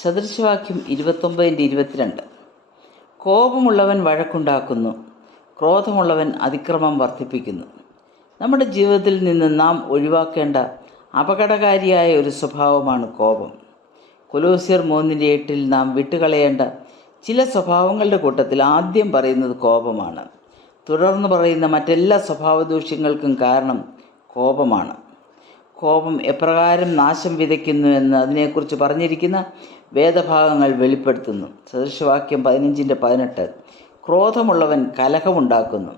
സദൃശവാക്യം 29:22. കോപമുള്ളവൻ വഴക്കുണ്ടാക്കുന്നു, ക്രോധമുള്ളവൻ അതിക്രമം വർദ്ധിപ്പിക്കുന്നു. നമ്മുടെ ജീവിതത്തിൽ നിന്ന് നാം ഒഴിവാക്കേണ്ട അപകടകാരിയായ ഒരു സ്വഭാവമാണ് കോപം. കൊലോസ്യർ 3:8 നാം വിട്ടുകളയേണ്ട ചില സ്വഭാവങ്ങളുടെ കൂട്ടത്തിൽ ആദ്യം പറയുന്നത് കോപമാണ്. തുടർന്ന് പറയുന്ന മറ്റെല്ലാ സ്വഭാവദൂഷ്യങ്ങൾക്കും കാരണം കോപമാണ്. കോപം എപ്രകാരം നാശം വിതയ്ക്കുന്നു എന്ന് അതിനെക്കുറിച്ച് പറഞ്ഞിരിക്കുന്ന വേദഭാഗങ്ങൾ വെളിപ്പെടുത്തുന്നു. സദൃശവാക്യം 15:18. ക്രോധമുള്ളവൻ കലഹമുണ്ടാക്കുന്നു.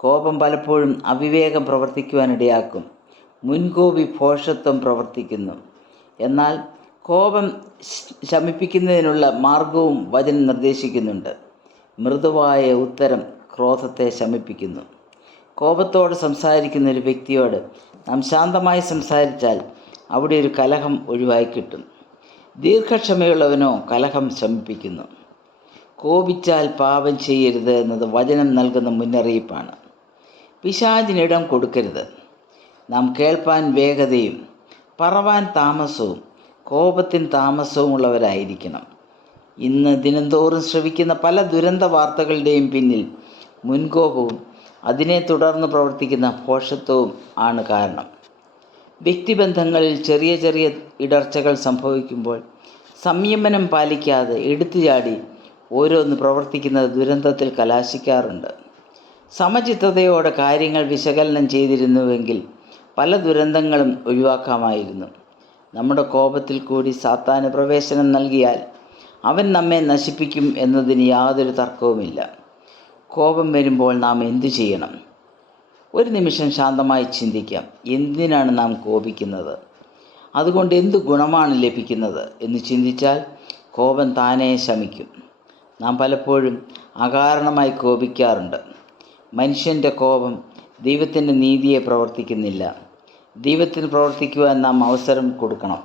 കോപം പലപ്പോഴും അവിവേകം പ്രവർത്തിക്കുവാനിടയാക്കും. മുൻകോപി ഭോഷത്വം പ്രവർത്തിക്കുന്നു. എന്നാൽ കോപം ശമിപ്പിക്കുന്നതിനുള്ള മാർഗവും വചനം നിർദ്ദേശിക്കുന്നുണ്ട്. മൃദുവായ ഉത്തരം ക്രോധത്തെ ശമിപ്പിക്കുന്നു. കോപത്തോട് സംസാരിക്കുന്ന ഒരു വ്യക്തിയോട് നാം ശാന്തമായി സംസാരിച്ചാൽ അവിടെ ഒരു കലഹം ഒഴിവായി കിട്ടും. ദീർഘക്ഷമയുള്ളവനോ കലഹം ശമിപ്പിക്കുന്നു. കോപിച്ചാൽ പാപം ചെയ്യരുത് എന്നത് വചനം നൽകുന്ന മുന്നറിയിപ്പാണ്. പിശാചിനിടം കൊടുക്കരുത്. നാം കേൾപ്പാൻ വേഗതയും പറവാൻ താമസവും കോപത്തിന് താമസവുമുള്ളവരായിരിക്കണം. ഇന്ന് ദിനംതോറും ശ്രവിക്കുന്ന പല ദുരന്ത വാർത്തകളുടെയും പിന്നിൽ മുൻകോപവും അതിനെ തുടർന്ന് പ്രവർത്തിക്കുന്ന ഭോഷത്വവും ആണ് കാരണം. വ്യക്തിബന്ധങ്ങളിൽ ചെറിയ ചെറിയ ഇടർച്ചകൾ സംഭവിക്കുമ്പോൾ സംയമനം പാലിക്കാതെ എടുത്തുചാടി ഓരോന്ന് പ്രവർത്തിക്കുന്നത് ദുരന്തത്തിൽ കലാശിക്കാറുണ്ട്. സമചിത്തതയോടെ കാര്യങ്ങൾ വിശകലനം ചെയ്തിരുന്നുവെങ്കിൽ പല ദുരന്തങ്ങളും ഒഴിവാക്കാമായിരുന്നു. നമ്മുടെ കോപത്തിൽ കൂടി സാത്താന് പ്രവേശനം നൽകിയാൽ അവൻ നമ്മെ നശിപ്പിക്കും എന്നതിന് യാതൊരു തർക്കവുമില്ല. കോപം വരുമ്പോൾ നാം എന്തു ചെയ്യണം? ഒരു നിമിഷം ശാന്തമായി ചിന്തിക്കാം. എന്തിനാണ് നാം കോപിക്കുന്നത്? അതുകൊണ്ട് എന്തു ഗുണമാണ് ലഭിക്കുന്നത് എന്ന് ചിന്തിച്ചാൽ കോപം താനേ ശമിക്കും. നാം പലപ്പോഴും അകാരണമായി കോപിക്കാറുണ്ട്. മനുഷ്യൻ്റെ കോപം ദൈവത്തിൻ്റെ നീതിയെ പ്രവർത്തിക്കുന്നില്ല. ദൈവത്തിന് പ്രവർത്തിക്കുവാൻ നാം അവസരം കൊടുക്കണം.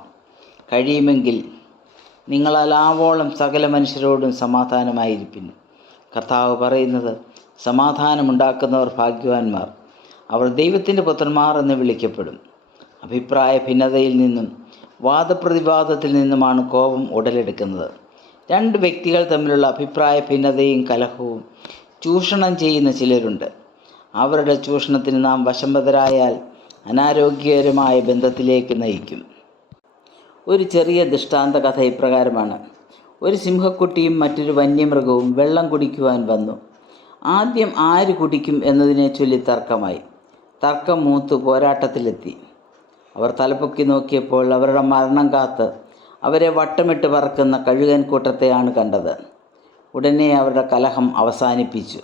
കഴിയുമെങ്കിൽ നിങ്ങളാലാവോളം സകല മനുഷ്യരോടും സമാധാനമായിരിപ്പിൻ. കർത്താവ് പറയുന്നത്, സമാധാനമുണ്ടാക്കുന്നവർ ഭാഗ്യവാന്മാർ, അവർ ദൈവത്തിൻ്റെ പുത്രന്മാർ എന്ന് വിളിക്കപ്പെടും. അഭിപ്രായ ഭിന്നതയിൽ നിന്നും വാദപ്രതിവാദത്തിൽ നിന്നുമാണ് കോപം ഉടലെടുക്കുന്നത്. രണ്ട് വ്യക്തികൾ തമ്മിലുള്ള അഭിപ്രായ ഭിന്നതയും കലഹവും ചൂഷണം ചെയ്യുന്ന ചിലരുണ്ട്. അവരുടെ ചൂഷണത്തിന് നാം വശംവദരായാൽ അനാരോഗ്യകരമായ ബന്ധത്തിലേക്ക് നയിക്കും. ഒരു ചെറിയ ദൃഷ്ടാന്ത കഥ ഇപ്രകാരമാണ്. ഒരു സിംഹക്കുട്ടിയും മറ്റൊരു വന്യമൃഗവും വെള്ളം കുടിക്കുവാൻ വന്നു. ആദ്യം ആര് കുടിക്കും എന്നതിനെ ചൊല്ലി തർക്കമായി. തർക്കം മൂത്ത് പോരാട്ടത്തിലെത്തി. അവർ തലപ്പൊക്കി നോക്കിയപ്പോൾ അവരുടെ മരണം കാത്ത് അവരെ വട്ടമിട്ട് പറക്കുന്ന കഴുകൻ കൂട്ടത്തെയാണ് കണ്ടത്. ഉടനെ അവരുടെ കലഹം അവസാനിപ്പിച്ചു.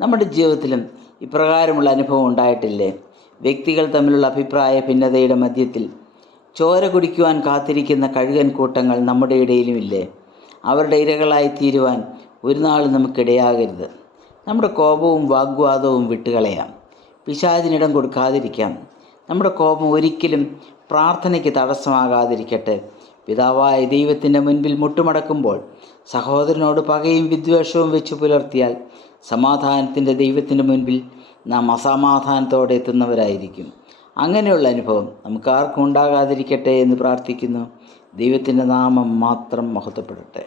നമ്മുടെ ജീവിതത്തിലും ഇപ്രകാരമുള്ള അനുഭവം ഉണ്ടായിട്ടില്ലേ? വ്യക്തികൾ തമ്മിലുള്ള അഭിപ്രായ ഭിന്നതയുടെ മധ്യത്തിൽ ചോര കുടിക്കുവാൻ കാത്തിരിക്കുന്ന കഴുകൻ കൂട്ടങ്ങൾ നമ്മുടെ ഇടയിലുമില്ലേ? അവരുടെ ഇരകളായി തീരുവാൻ ഒരു നാളും നമുക്കിടയാകരുത്. നമ്മുടെ കോപവും വാഗ്വാദവും വിട്ടുകളയാം. പിശാചിനിടം കൊടുക്കാതിരിക്കാം. നമ്മുടെ കോപം ഒരിക്കലും പ്രാർത്ഥനയ്ക്ക് തടസ്സമാകാതിരിക്കട്ടെ. പിതാവായ ദൈവത്തിൻ്റെ മുൻപിൽ മുട്ടുമടക്കുമ്പോൾ സഹോദരനോട് പകയും വിദ്വേഷവും വെച്ച് പുലർത്തിയാൽ സമാധാനത്തിൻ്റെ ദൈവത്തിൻ്റെ മുൻപിൽ നാം അസമാധാനത്തോടെ എത്തുന്നവരായിരിക്കും. അങ്ങനെയുള്ള അനുഭവം നമുക്ക് ആർക്കും ഉണ്ടാകാതിരിക്കട്ടെ എന്ന് പ്രാർത്ഥിക്കുന്നു. ദൈവത്തിൻ്റെ നാമം മാത്രം മഹത്വപ്പെടട്ടെ.